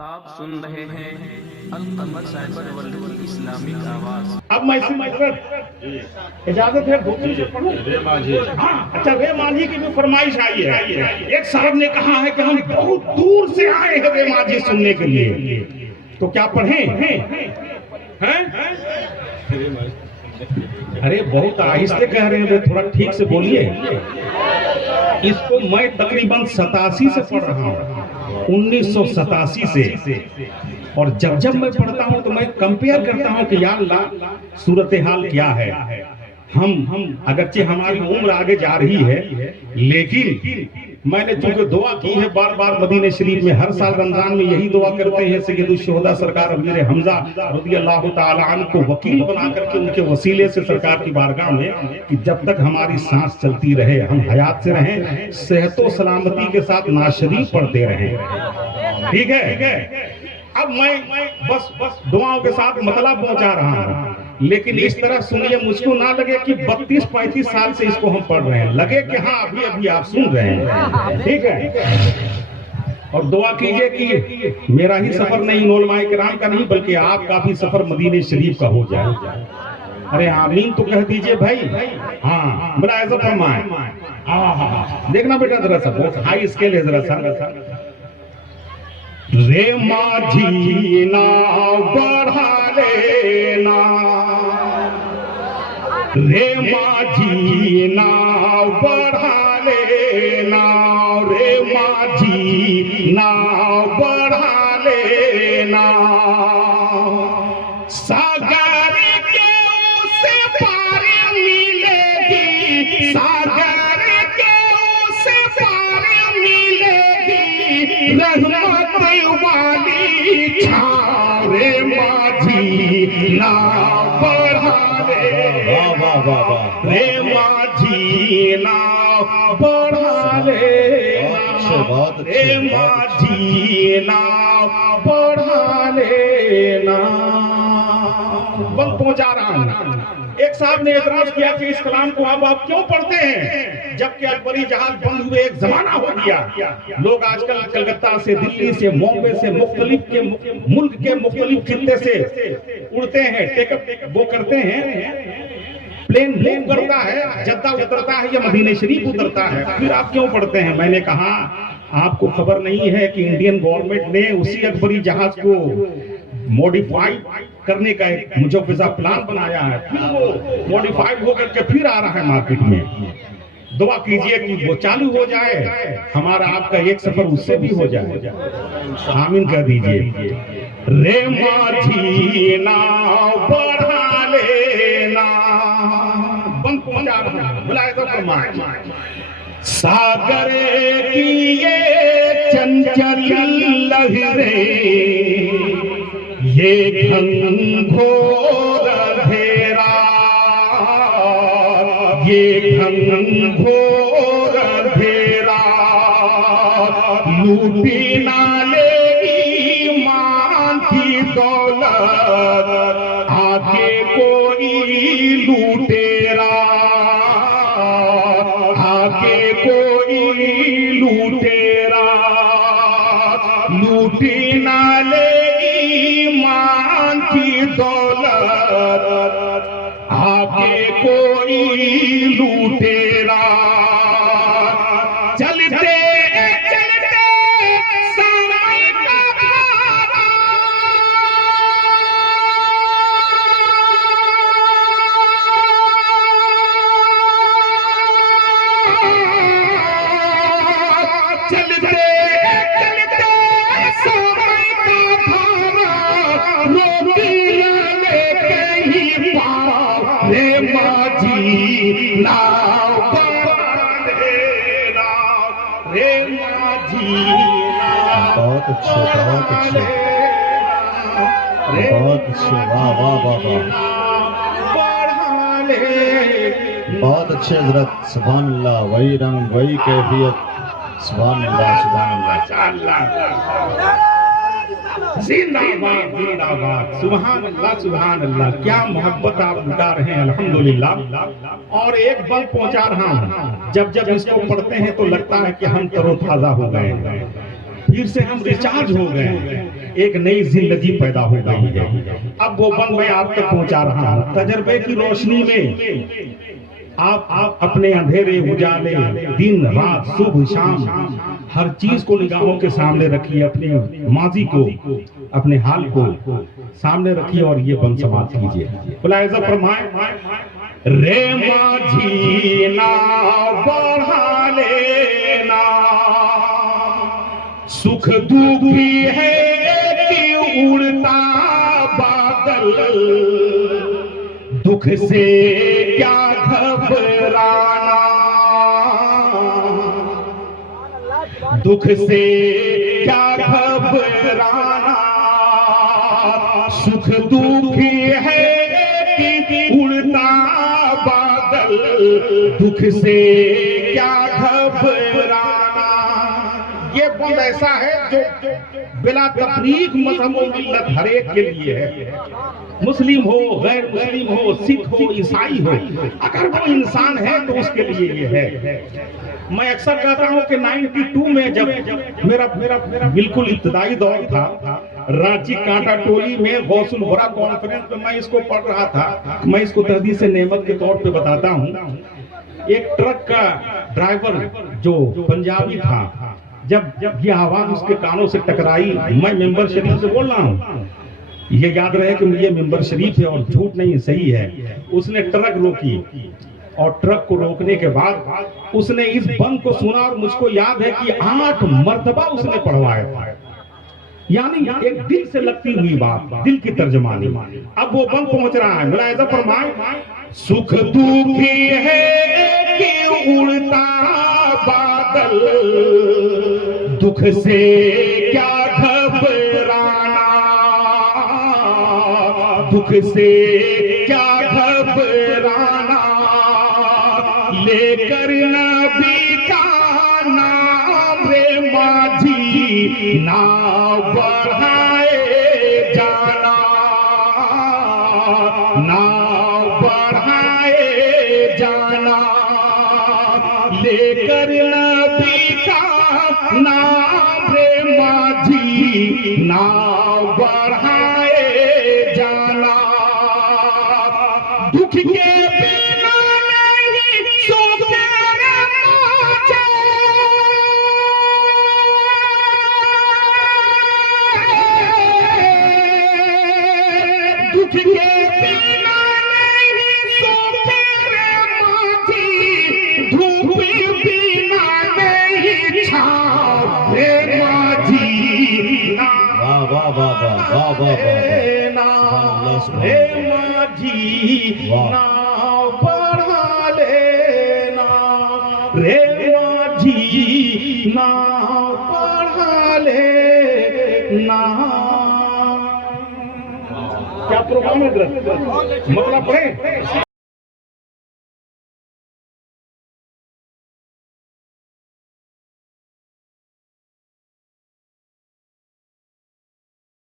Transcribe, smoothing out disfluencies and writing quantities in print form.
आप सुन रहे हैं अल कमर साइबर वर्ल्ड की इस्लामिक आवाज। अब मैं इजाजत है दूसरी से पढ़ूं? हाँ, अच्छा, रे मांझी की भी फरमाइश आई है। एक साहब ने कहा है कि हम बहुत दूर से आए हैं रे मांझी सुनने के लिए, तो क्या पढ़ें? हैं? अरे बहुत आहिस्ते कह रहे हैं, थोड़ा ठीक से बोलिए। इसको मैं तकरीबन 87 से पढ़ रहा हूँ, 1987 से। और जब जब मैं पढ़ता हूँ तो मैं कंपेयर करता हूँ कि या अल्लाह सूरत हाल क्या है। हम अगरचे हमारी उम्र आगे जा रही है, लेकिन मैंने चूंकि दुआ की है बार बार मदीने शरीफ में, हर साल रमजान में यही दुआ करते हैं सैयदुल शुहदा सरकार अमीर हमजा रज़ियल्लाहु ताला अन्हु को वकील बना करके उनके वसीले से सरकार की बारगाह में कि जब तक हमारी सांस चलती रहे, हम हयात से रहें, सेहतो सलामती के साथ नाशरीफ पढ़ते रहें। ठीक है? अब मैं बस दुआओं के साथ मतलब पहुंचा रहा हूं, लेकिन इस तरह सुनिए, मुझको ना लगे कि 32-35 साल से इसको हम पढ़ रहे हैं, लगे कि हाँ अभी अभी आप सुन रहे हैं। ठीक है? और दुआ कीजिए कि मेरा ही सफर नहीं, उलमाए किराम का नहीं, बल्कि आपका भी सफर मदीने शरीफ का हो जाए। अरे आमीन तो कह दीजिए भाई। हाँ, मेरा ऐसा फरमाए। देखना बेटा जरा सा, बहुत हाई स्केल है जरा सा। रे माझी ना बढ़ा लेना, रे माझी ना बढ़ा लेना, रे माझी ना बढ़ा लेना, सागर के उस पार मिलेगी, सागर के उस पार मिलेगी रहमत वाली छाव, रे माझी ना बढ़ा लेना, रे माझी ना बढ़ा लेना, रे माझी ना बढ़ा लेना। बंद पहुंचा रहा हूं। एक साहब ने एतराज किया कि इस कलाम को आप क्यों पढ़ते हैं, जबकि अकबरी जहाज बंद हुए एक जमाना हो गया। लोग आजकल कलकत्ता से, दिल्ली से, बॉम्बे से, मुख्तलिफ के मुल्क के मुख्तलिफ खित्ते से उड़ते हैं, टेकअप वो करते हैं, प्लेन मूव करता है, जद्दा उतरता है या मदीने शरीफ उतरता है, फिर आप क्यों पढ़ते हैं? मैंने कहा आपको खबर नहीं है कि इंडियन गवर्नमेंट ने उसी अकबरी जहाज को मॉडिफाइड करने का एक मुजव्वज़ा प्लान बनाया है, फिर वो मॉडिफाइड होकर के फिर आ रहा है मार्केट में। दुआ कीजिए कि वो चालू हो जाए, हमारा आपका एक सफर उससे भी हो जाए। आमीन कह दीजिए। रे माझी ना बढ़ा लेना, बंद पहुंचा रहा हूं, बुलाए तो फरमाए। सागर की ये चंचल लहरें, ये घनघोर अंधेरा, ये घनघोर अंधेरा, लूटी ना लेगी मान की दौलत, आगे कोई लूटेरा, आगे कोई लूटेरा, लूटी ना लेगी मान की दौलत, आगे कोई लूटेरा। चलते चलते समय का भारा, चलते चलते समय का भारा, रोटी ले कहीं पार, रे माझी नाव बढ़ा लेना, रे माझी बहुत अच्छे, बहुत अच्छे, बहुत अच्छे, वाह वाह वाह वाह, बढ़ा ले। बहुत अच्छे हजरत, सुभान अल्लाह, वही रंग वही कैफियत, सुभान अल्लाह सुभान अल्लाह। जिंदाबाद जिंदाबाद, सुभान अल्लाह, क्या मोहब्बत आप लुटा रहे हैं, अल्हम्दुलिल्लाह। और एक बल पहुंचा रहा हूं, जब जब इसको पढ़ते हैं तो लगता है कि हम तरोताजा हो गए, फिर से हम रिचार्ज हो गए। एक नई जिंदगी पैदा हो गई है। अब वो बन मैं आप तक पहुंचा रहा हूं। तजर्बे की रोशनी में आप अपने अंधेरे उजाले, दिन रात, शुभ शाम, हर चीज को निगाहों के सामने रखिए, अपने माजी को, अपने हाल को सामने रखिए और ये बंद समाप्त कीजिए। फलाइजा फरमाए, रे माझी ना बढ़ा लेना, सुख दुखी है कि उड़ता बादल, दुख से क्या घबराना, दुख से क्या घबराना, सुख दुखी है कि उड़ता बादल, दुख से क्या घबराना। ये बंद ऐसा है जो बिला तफरीक मजहब व मिल्लत हर एक के लिए है। मुस्लिम हो, गैर मुस्लिम हो, सिख हो, ईसाई हो, अगर वो इंसान है तो उसके लिए ये है। मैं अक्सर कहता हूँ कि 92 में जब मेरा बिल्कुल इब्तदाई दौर था, रांची कांटा टोली में गौसुल बोरा कॉन्फ्रेंस में मैं इसको पढ़ रहा था। मैं इसको तहदीस नेमत के तौर पे बताता हूँ। एक ट्रक का ड्राइवर जो पंजाबी था, जब ये आवाज उसके कानों से टकराई, मैं मेंबर शरीफ से बोल रहा हूँ, ये याद रहे कि ये मेंबर शरीफ है और झूठ नहीं, सही है। उसने ट्रक रोकी और ट्रक को रोकने के बाद उसने इस बंद को सुना और मुझको याद है कि 8 मर्तबा उसने पढ़वाया, यानी एक दिल से लगती हुई बात, दिल की तर्जमानी। अब वो बंद पहुंच रहा है। मुलाहिजा फरमाए, सुख दुखी है कि उड़ता बादल, दुख से क्या घबराना, दुख से क्या घबराना, लेकर नबी का नाम रे माझी ना बढ़ाए जाना, ना बढ़ाए जाना, लेकर नबी का नाम रे माझी ना बढ़ाए जाना, दुख के बिना नहीं सुख पहुंचे, दुख के बिना नहीं सुख पहुंची, धूप बिना नहीं छाँव रे माझी ना, वाह वाह वाह वाह वाह वाह वाह, रे माझी ना बढ़ा लेना, रे माझी ना बढ़ा लेना। क्या प्रोग्राम है? मतलब पढ़े